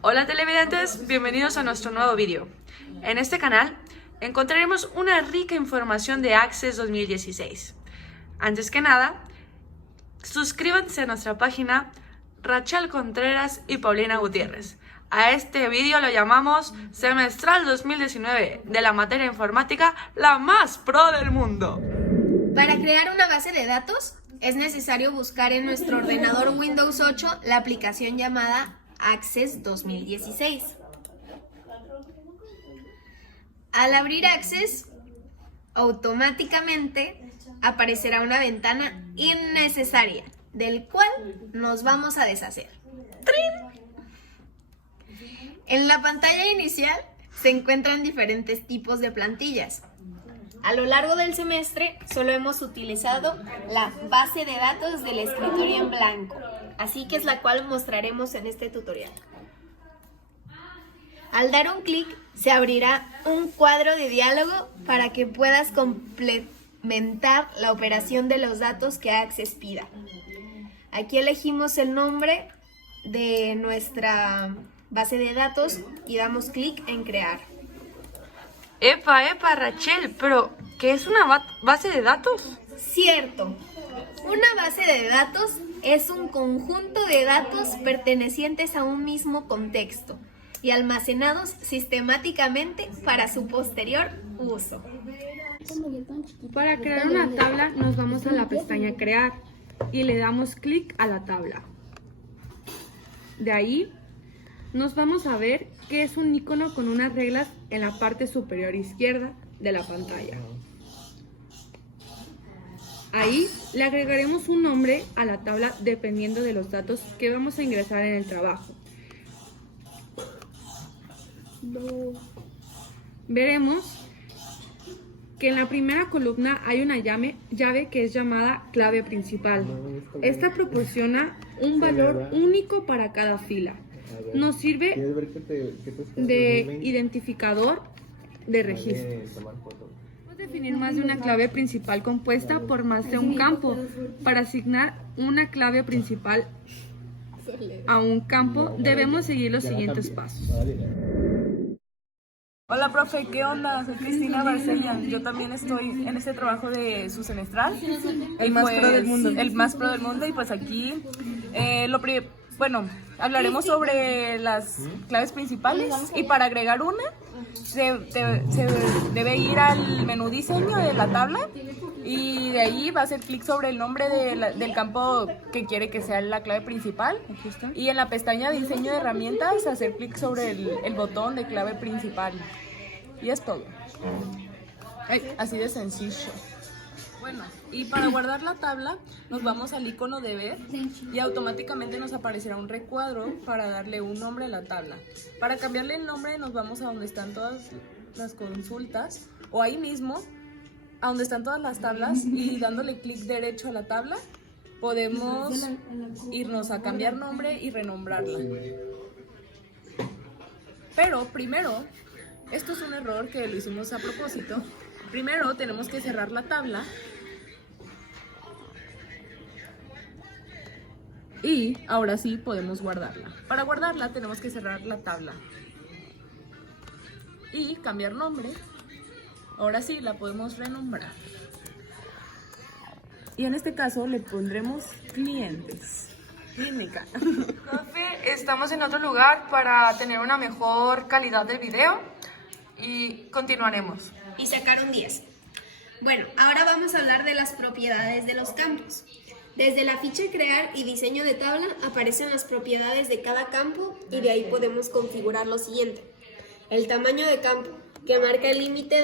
Hola televidentes, bienvenidos a nuestro nuevo vídeo. En este canal encontraremos una rica información de Access 2016. Antes que nada, suscríbanse a nuestra página Rachel Contreras y Paulina Gutiérrez. A este vídeo lo llamamos Semestral 2019 de la materia informática, la más pro del mundo. Para crear una base de datos, es necesario buscar en nuestro ordenador Windows 8 la aplicación llamada Access 2016. Al abrir Access, automáticamente aparecerá una ventana innecesaria, del cual nos vamos a deshacer. ¡Trin! En la pantalla inicial se encuentran diferentes tipos de plantillas. A lo largo del semestre solo hemos utilizado la base de datos del escritorio en blanco, así que es la cual mostraremos en este tutorial. Al dar un clic se abrirá un cuadro de diálogo para que puedas complementar la operación de los datos que Access pida. Aquí elegimos el nombre de nuestra base de datos y damos clic en crear. Epa, Rachel, pero ¿qué es una base de datos? Cierto, una base de datos es un conjunto de datos pertenecientes a un mismo contexto y almacenados sistemáticamente para su posterior uso. Para crear una tabla nos vamos a la pestaña Crear y le damos clic a la tabla. De ahí nos vamos a ver que es un icono con unas reglas en la parte superior izquierda de la pantalla. Ahí le agregaremos un nombre a la tabla dependiendo de los datos que vamos a ingresar en el trabajo. Veremos que en la primera columna hay una llave que es llamada clave principal. Esta proporciona un valor único para cada fila. Nos sirve de identificador de registros. Podemos definir más de una clave principal compuesta por más de un campo. Para asignar una clave principal a un campo debemos seguir los siguientes pasos. Hola profe, ¿qué onda? Soy Cristina Barcella. Yo también estoy en este trabajo de su semestral. El más pro del mundo. El más pro del mundo y pues aquí hablaremos sobre las claves principales y para agregar una se debe ir al menú diseño de la tabla y de ahí va a hacer clic sobre el nombre del campo que quiere que sea la clave principal y en la pestaña de diseño de herramientas hacer clic sobre el botón de clave principal y es todo. Así de sencillo. Bueno, y para guardar la tabla nos vamos al icono de ver y automáticamente nos aparecerá un recuadro para darle un nombre a la tabla. Para cambiarle el nombre nos vamos a donde están todas las consultas o ahí mismo a donde están todas las tablas y dándole clic derecho a la tabla podemos irnos a cambiar nombre y renombrarla. Pero primero, esto es un error que lo hicimos a propósito. Primero tenemos que cerrar la tabla y ahora sí podemos guardarla. Para guardarla tenemos que cerrar la tabla y cambiar nombre. Ahora sí la podemos renombrar. Y en este caso le pondremos clientes. Clínica. Profe, estamos en otro lugar para tener una mejor calidad del video y continuaremos. Y sacaron 10. Bueno, ahora vamos a hablar de las propiedades de los campos. Desde la ficha Crear y Diseño de tabla aparecen las propiedades de cada campo y de ahí podemos configurar lo siguiente. El tamaño de campo, que marca el límite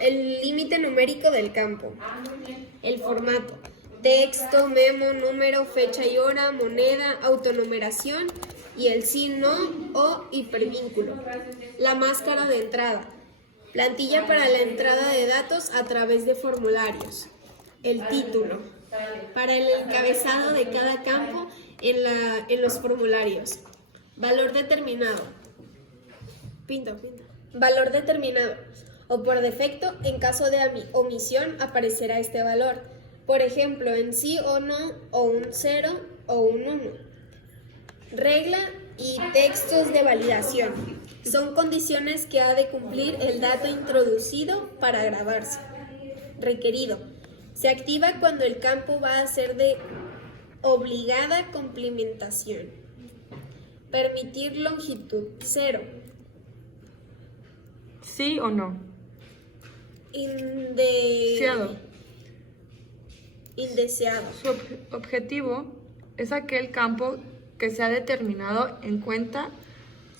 el límite numérico del campo. El formato, texto, memo, número, fecha y hora, moneda, autonumeración y el signo o hipervínculo. La máscara de entrada, plantilla para la entrada de datos a través de formularios. El título, para el encabezado de cada campo en los formularios. Valor determinado. Valor determinado. O por defecto, en caso de omisión, aparecerá este valor. Por ejemplo, en sí o no, o un 0 o un 1. Regla y textos de validación. Son condiciones que ha de cumplir el dato introducido para grabarse. Requerido. Se activa cuando el campo va a ser de obligada complementación. Permitir longitud 0. ¿Sí o no? Indeseado. Su objetivo es aquel campo que se ha determinado en cuenta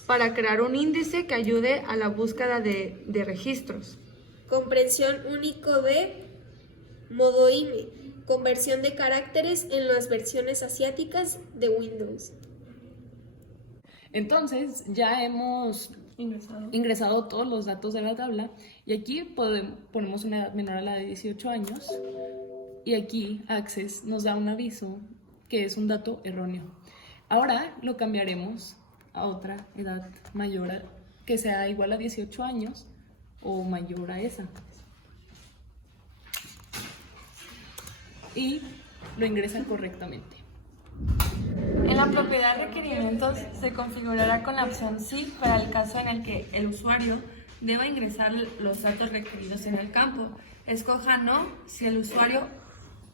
para crear un índice que ayude a la búsqueda de registros. Comprensión único de modo IME. Conversión de caracteres en las versiones asiáticas de Windows. Entonces ya hemos ingresado todos los datos de la tabla y aquí ponemos una edad menor a la de 18 años y aquí Access nos da un aviso que es un dato erróneo. Ahora lo cambiaremos a otra edad mayor que sea igual a 18 años o mayor a esa. Y lo ingresan correctamente. En la propiedad requerimientos se configurará con la opción sí para el caso en el que el usuario deba ingresar los datos requeridos en el campo. Escoja no si el usuario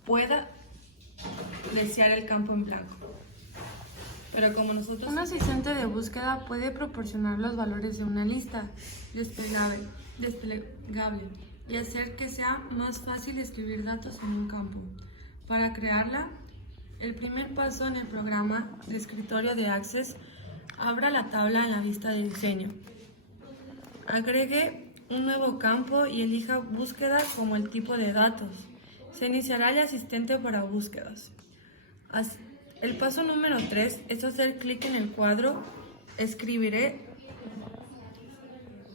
pueda desear el campo en blanco. Pero como nosotros... Un asistente de búsqueda puede proporcionar los valores de una lista desplegable y hacer que sea más fácil escribir datos en un campo. Para crearla, el primer paso en el programa de escritorio de Access, abra la tabla en la vista de diseño. Agregue un nuevo campo y elija búsqueda como el tipo de datos. Se iniciará el asistente para búsquedas. El paso número 3 es hacer clic en el cuadro. Escribiré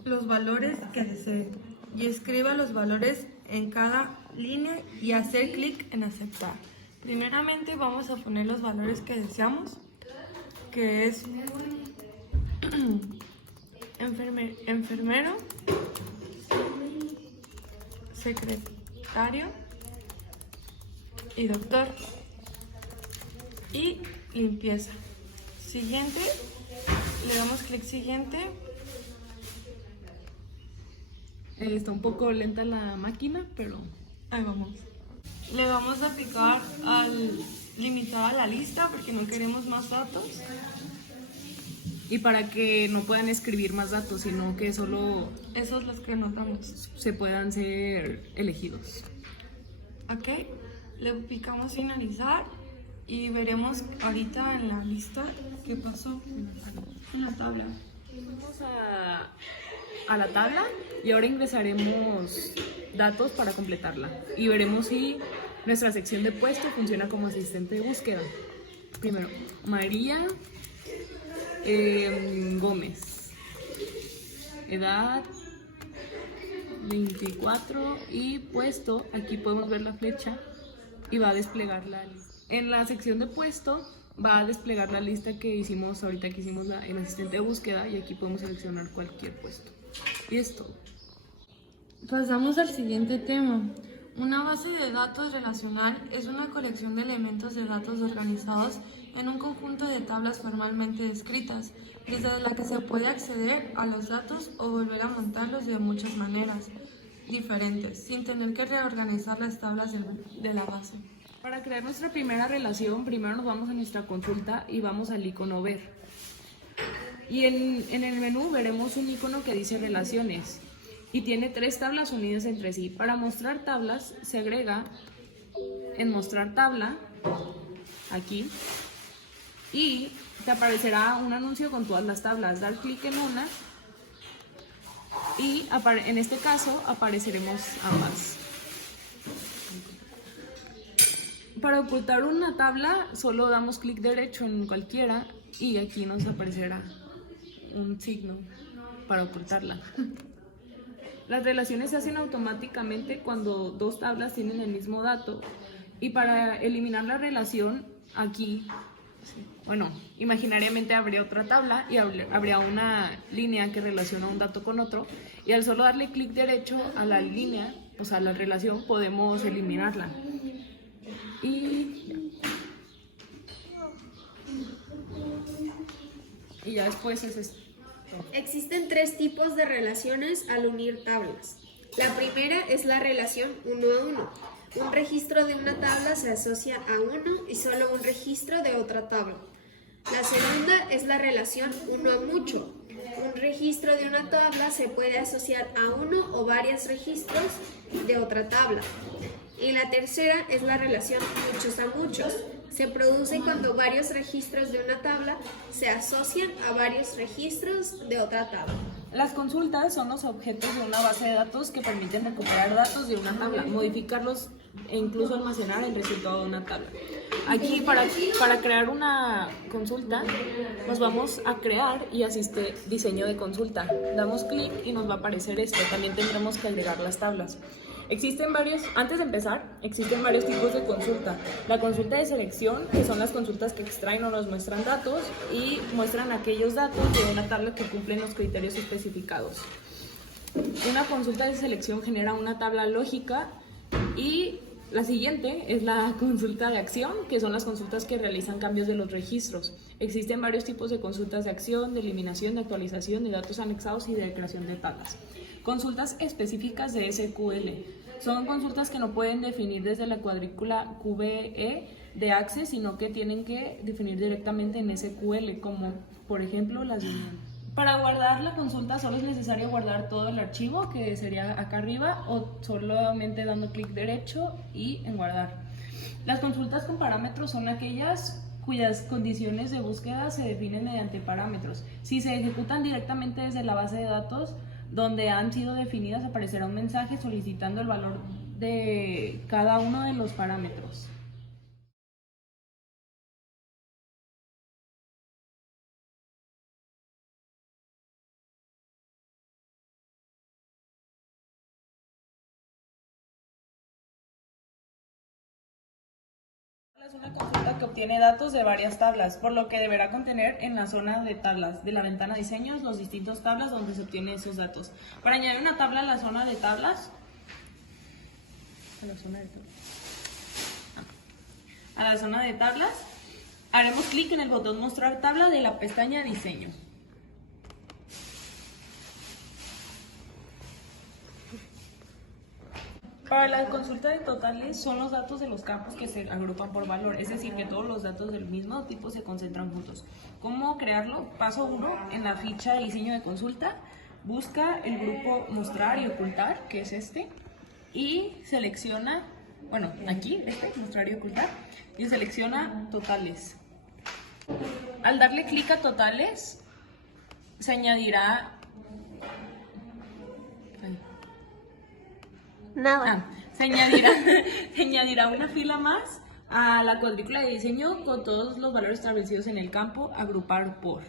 los valores que desee y escriba los valores en cada línea y hacer clic en aceptar. Primeramente vamos a poner los valores que deseamos, que es enfermero, secretario y doctor, y limpieza. Siguiente, le damos clic siguiente. Está un poco lenta la máquina, pero Ahí vamos. Le vamos a picar al limitar a la lista porque no queremos más datos. y para que no puedan escribir más datos, sino que solo Esos los que notamos. se puedan ser elegidos. Ok, le picamos finalizar y veremos ahorita en la lista qué pasó en la tabla. Vamos a la tabla y ahora ingresaremos datos para completarla y veremos si nuestra sección de puesto funciona como asistente de búsqueda. Primero, María Gómez, edad 24 y puesto, aquí podemos ver la flecha y va a desplegar la lista. En la sección de puesto va a desplegar la lista que hicimos ahorita, que hicimos el asistente de búsqueda, y aquí podemos seleccionar cualquier puesto. Y es todo. Pasamos al siguiente tema. Una base de datos relacional es una colección de elementos de datos organizados en un conjunto de tablas formalmente descritas, desde la que se puede acceder a los datos o volver a montarlos de muchas maneras diferentes, sin tener que reorganizar las tablas de la base. Para crear nuestra primera relación, primero nos vamos a nuestra consulta y vamos al icono ver. Y en el menú veremos un icono que dice relaciones y tiene 3 tablas unidas entre sí. Para mostrar tablas se agrega en mostrar tabla, aquí, y te aparecerá un anuncio con todas las tablas. Dar clic en una y en este caso apareceremos ambas. Para ocultar una tabla solo damos clic derecho en cualquiera y aquí nos aparecerá un signo para ocultarla. Las relaciones se hacen automáticamente cuando 2 tablas tienen el mismo dato, y para eliminar la relación aquí, bueno, imaginariamente habría otra tabla y habría una línea que relaciona un dato con otro, y al solo darle clic derecho a la línea, pues a la relación, podemos eliminarla. Y Y ya después es esto. Existen 3 tipos de relaciones al unir tablas. La primera es la relación 1 a 1. Un registro de una tabla se asocia a uno y solo un registro de otra tabla. La segunda es la relación 1 a mucho. Un registro de una tabla se puede asociar a uno o varios registros de otra tabla. Y la tercera es la relación muchos a muchos. Se produce cuando varios registros de una tabla se asocian a varios registros de otra tabla. Las consultas son los objetos de una base de datos que permiten recuperar datos de una tabla, modificarlos e incluso almacenar el resultado de una tabla. Aquí para crear una consulta nos vamos a crear y asiste diseño de consulta. Damos clic y nos va a aparecer esto. También tendremos que agregar las tablas. Antes de empezar, existen varios tipos de consulta. La consulta de selección, que son las consultas que extraen o nos muestran datos y muestran aquellos datos de una tabla que cumplen los criterios especificados. Una consulta de selección genera una tabla lógica y la siguiente es la consulta de acción, que son las consultas que realizan cambios de los registros. Existen varios tipos de consultas de acción, de eliminación, de actualización, de datos anexados y de creación de tablas. Consultas específicas de SQL. Son consultas que no pueden definir desde la cuadrícula QBE de Access, sino que tienen que definir directamente en SQL, como por ejemplo las de unión. Para guardar la consulta solo es necesario guardar todo el archivo, que sería acá arriba, o solamente dando clic derecho y en guardar. Las consultas con parámetros son aquellas cuyas condiciones de búsqueda se definen mediante parámetros. Si se ejecutan directamente desde la base de datos donde han sido definidas, aparecerá un mensaje solicitando el valor de cada uno de los parámetros. Es una consulta que obtiene datos de varias tablas, por lo que deberá contener en la zona de tablas de la ventana diseños los distintos tablas donde se obtienen esos datos. Para añadir una tabla a la zona de tablas, haremos clic en el botón mostrar tabla de la pestaña diseño. Para la consulta de totales son los datos de los campos que se agrupan por valor, es decir, que todos los datos del mismo tipo se concentran juntos. ¿Cómo crearlo? Paso 1, en la ficha de diseño de consulta, busca el grupo mostrar y ocultar, que es este, y selecciona, aquí, mostrar y ocultar, y selecciona totales. Al darle clic a totales, se añadirá se añadirá una fila más a la cuadrícula de diseño con todos los valores establecidos en el campo agrupar por.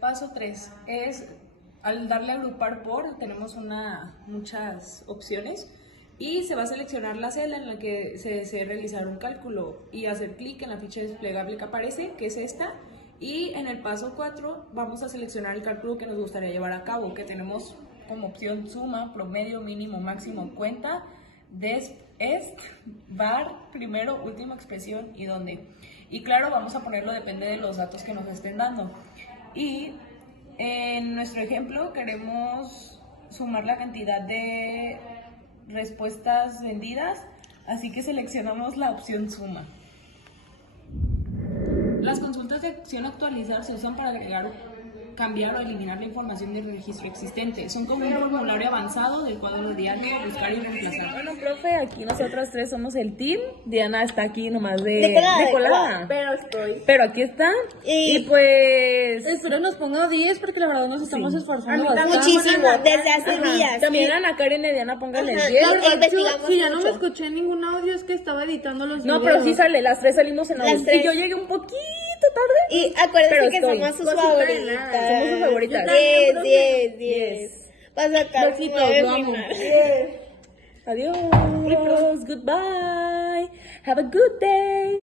Paso 3 es, al darle a agrupar por, tenemos muchas opciones y se va a seleccionar la celda en la que se desee realizar un cálculo y hacer clic en la ficha desplegable que aparece, que es esta, y en el paso 4 vamos a seleccionar el cálculo que nos gustaría llevar a cabo, que tenemos como opción suma, promedio, mínimo, máximo, cuenta, var, primero, última expresión y dónde. Y claro, vamos a ponerlo, depende de los datos que nos estén dando. Y en nuestro ejemplo queremos sumar la cantidad de respuestas vendidas, así que seleccionamos la opción suma. Las consultas de acción actualizar se usan para agregar, cambiar o eliminar la información del registro existente. Son como un formulario avanzado del cuadro de diálogo, buscar y reemplazar. Bueno, profe, aquí nosotros tres somos el team. Diana está aquí nomás de colada. Pero aquí está. Y pues... Espero nos ponga 10 porque la verdad nos estamos esforzando bastante. Muchísimo, desde hace días. También Ana Karen y Diana, pónganle 10. Si ya no me escuché ningún audio, es que estaba editando los videos. No, pero sí sale, las tres salimos en audio. Y yo llegué un poquito tarde. Y acuérdense que somos sus favoritas. Somos sus favoritas. 10. Vas a sacar Besitos, 9 lo amo. final. Adiós. Goodbye. Have a good day.